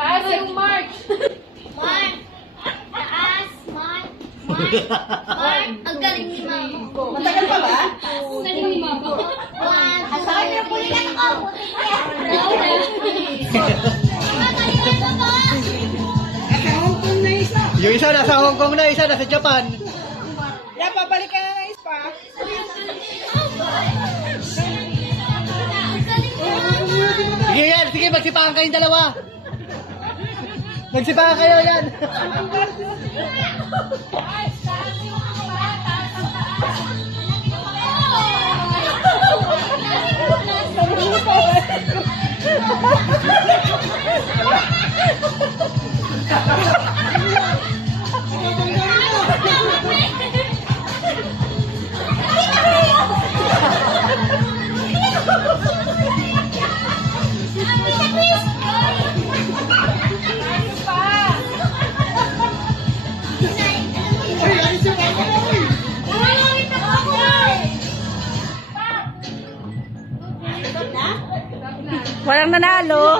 Taas yung March. Mark. Taas. Mark. Ang galing ni Mama. Matagal pa ba? Ang galing ni Mama. Ang sakit na pulikan ako. Magaling na ba? Nasa Hong Kong na isa. Yung isa nasa Hong Kong na, isa nasa Japan. Yan, babalik ka na ng spa. Sige yan, sige magsipakan kayong dalawa. Magsipakan kayo yan. Walang nanalo.